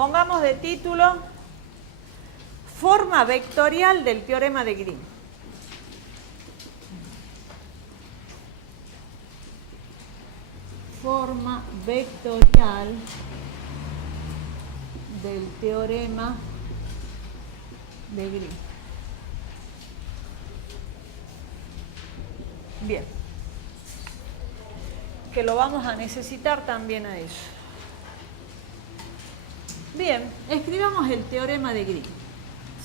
Pongamos de título forma vectorial del teorema de Green. Forma vectorial del teorema de Green. Bien. Que lo vamos a necesitar también a eso. Bien, escribamos el teorema de Green.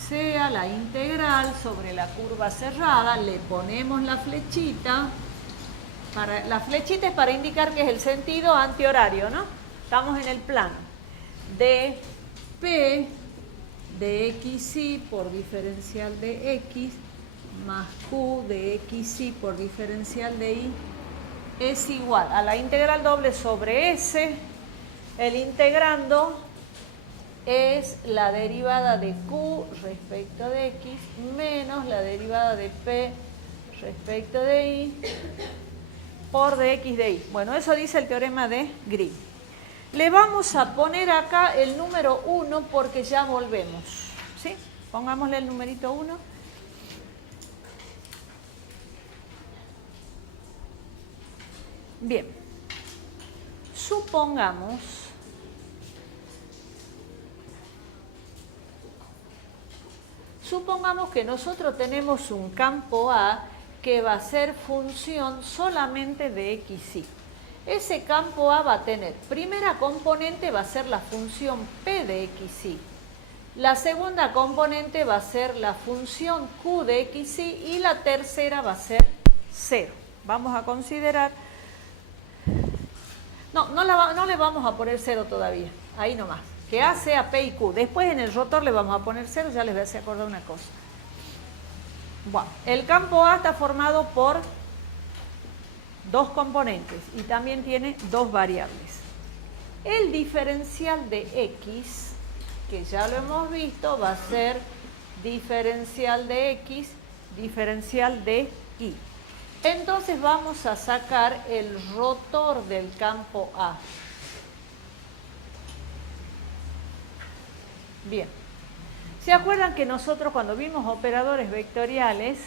Sea la integral sobre la curva cerrada, le ponemos la flechita. La flechita es para indicar que es el sentido antihorario, ¿no? Estamos en el plano de P de xy por diferencial de x más q de xy por diferencial de y es igual a la integral doble sobre S. El integrando es la derivada de q respecto de x menos la derivada de p respecto de y por dx de y. Bueno, eso dice el teorema de Green. Le vamos a poner acá el número 1 porque ya volvemos. ¿Sí? Pongámosle el numerito 1. Bien. Supongamos que nosotros tenemos un campo A que va a ser función solamente de x, y. Ese campo A va a tener, primera componente va a ser la función p de x, y. La segunda componente va a ser la función q de x, y la tercera va a ser 0. Vamos a considerar... No le vamos a poner 0 todavía, ahí nomás. Que A sea P y Q. Después en el rotor le vamos a poner 0, ya les voy a hacer acordar una cosa. Bueno, el campo A está formado por dos componentes y también tiene dos variables. El diferencial de X, que ya lo hemos visto, va a ser diferencial de X, diferencial de Y. Entonces vamos a sacar el rotor del campo A. Bien. ¿Se acuerdan que nosotros cuando vimos operadores vectoriales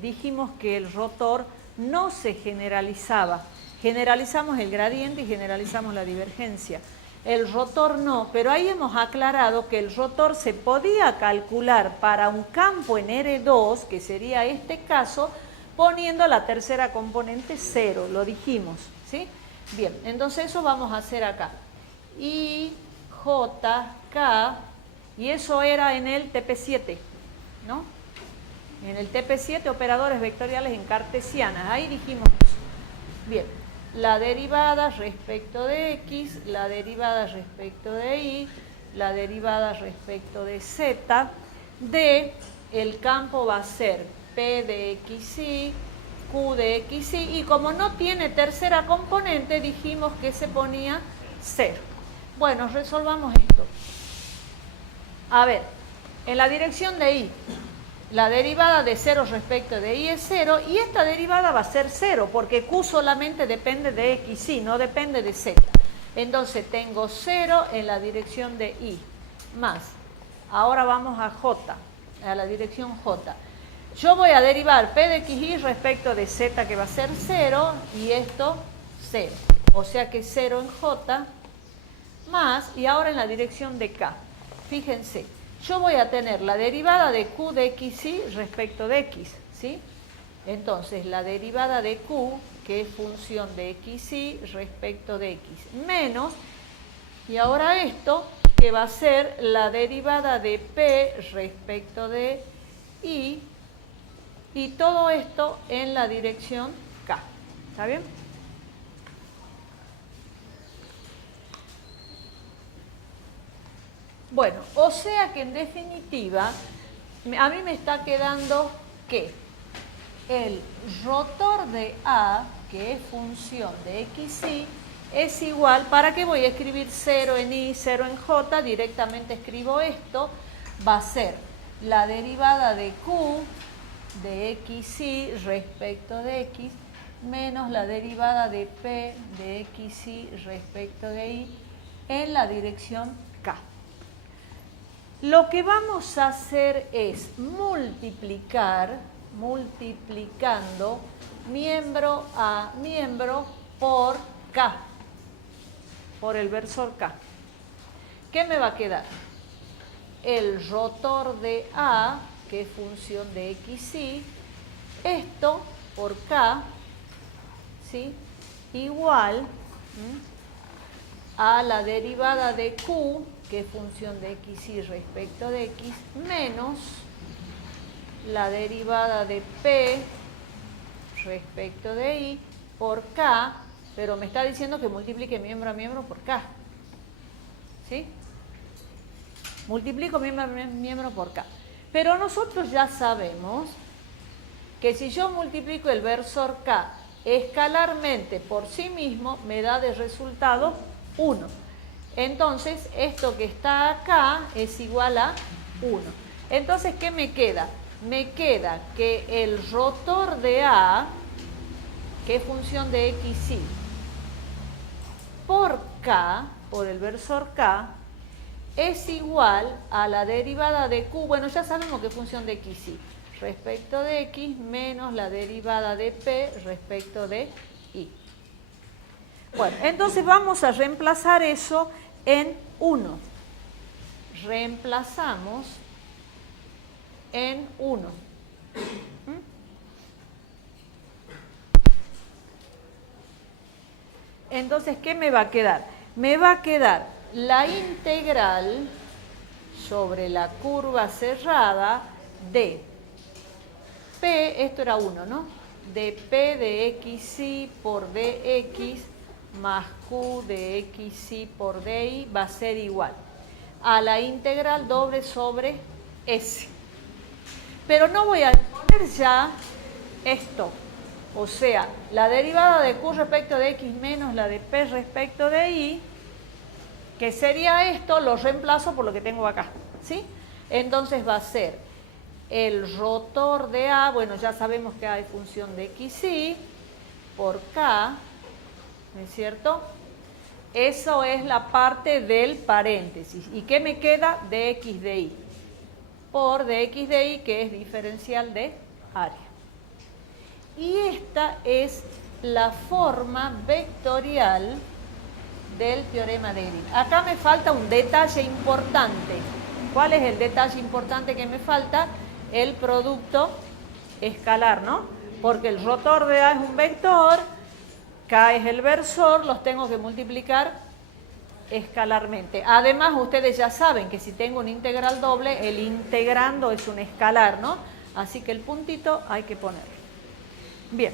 dijimos que el rotor no se generalizaba? Generalizamos el gradiente y generalizamos la divergencia. El rotor no, pero ahí hemos aclarado que el rotor se podía calcular para un campo en R2, que sería este caso, poniendo la tercera componente 0, lo dijimos, ¿sí? Bien, entonces eso vamos a hacer acá. I, J, K, y eso era en el TP7, ¿no? En el TP7, operadores vectoriales en cartesianas, ahí dijimos eso. Bien, la derivada respecto de X, la derivada respecto de Y, la derivada respecto de Z, de el campo va a ser P de XY, Q de XY, y como no tiene tercera componente, dijimos que se ponía 0. Bueno, resolvamos esto. A ver, en la dirección de Y, la derivada de 0 respecto de Y es 0, y esta derivada va a ser 0, porque Q solamente depende de X, Y, no depende de Z. Entonces tengo 0 en la dirección de Y, más. Ahora vamos a J, a la dirección J. Yo voy a derivar P de XY respecto de Z, que va a ser 0, y esto 0. O sea que 0 en J, más, y ahora en la dirección de K. Fíjense, yo voy a tener la derivada de Q de XY respecto de X, ¿sí? Entonces, la derivada de Q, que es función de XY respecto de X, menos, y ahora esto, que va a ser la derivada de P respecto de Y, y todo esto en la dirección K. ¿Está bien? Bueno, o sea que en definitiva, a mí me está quedando que el rotor de A, que es función de XY, es igual, ¿para qué voy a escribir 0 en Y, 0 en J? Directamente escribo esto, va a ser la derivada de Q de XY respecto de X, menos la derivada de P de XY respecto de Y, en la dirección K. Lo que vamos a hacer es multiplicando miembro a miembro por K, por el versor K. ¿Qué me va a quedar? El rotor de A, que es función de XY, esto por K, ¿sí? Igual a la derivada de Q, que es función de XY respecto de X, menos la derivada de P respecto de Y por K, pero me está diciendo que multiplique miembro a miembro por K. ¿Sí? Multiplico miembro a miembro por K. Pero nosotros ya sabemos que si yo multiplico el versor K escalarmente por sí mismo, me da de resultado 1. Entonces, esto que está acá es igual a 1. Entonces, ¿qué me queda? Me queda que el rotor de A, que es función de XY, por K, por el versor K, es igual a la derivada de Q, bueno, ya sabemos que es función de XY, respecto de X menos la derivada de P respecto de Y. Bueno, entonces vamos a reemplazar eso en 1. Reemplazamos en 1. Entonces, ¿qué me va a quedar? Me va a quedar la integral sobre la curva cerrada de P, esto era 1, ¿no? De P de XY por DX más Q de XY por DY va a ser igual a la integral doble sobre S. Pero no voy a poner ya esto, o sea, la derivada de Q respecto de X menos la de P respecto de Y, que sería esto, lo reemplazo por lo que tengo acá, ¿sí? Entonces va a ser el rotor de A, bueno, ya sabemos que A es función de XY, por K, ¿no es cierto? Eso es la parte del paréntesis. ¿Y qué me queda? Dx de Y. Por dx de Y, que es diferencial de área. Y esta es la forma vectorial del teorema de Green. Acá me falta un detalle importante. ¿Cuál es el detalle importante que me falta? El producto escalar, ¿no? Porque el rotor de A es un vector, K es el versor, los tengo que multiplicar escalarmente. Además, ustedes ya saben que si tengo una integral doble, el integrando es un escalar, ¿no? Así que el puntito hay que ponerlo. Bien.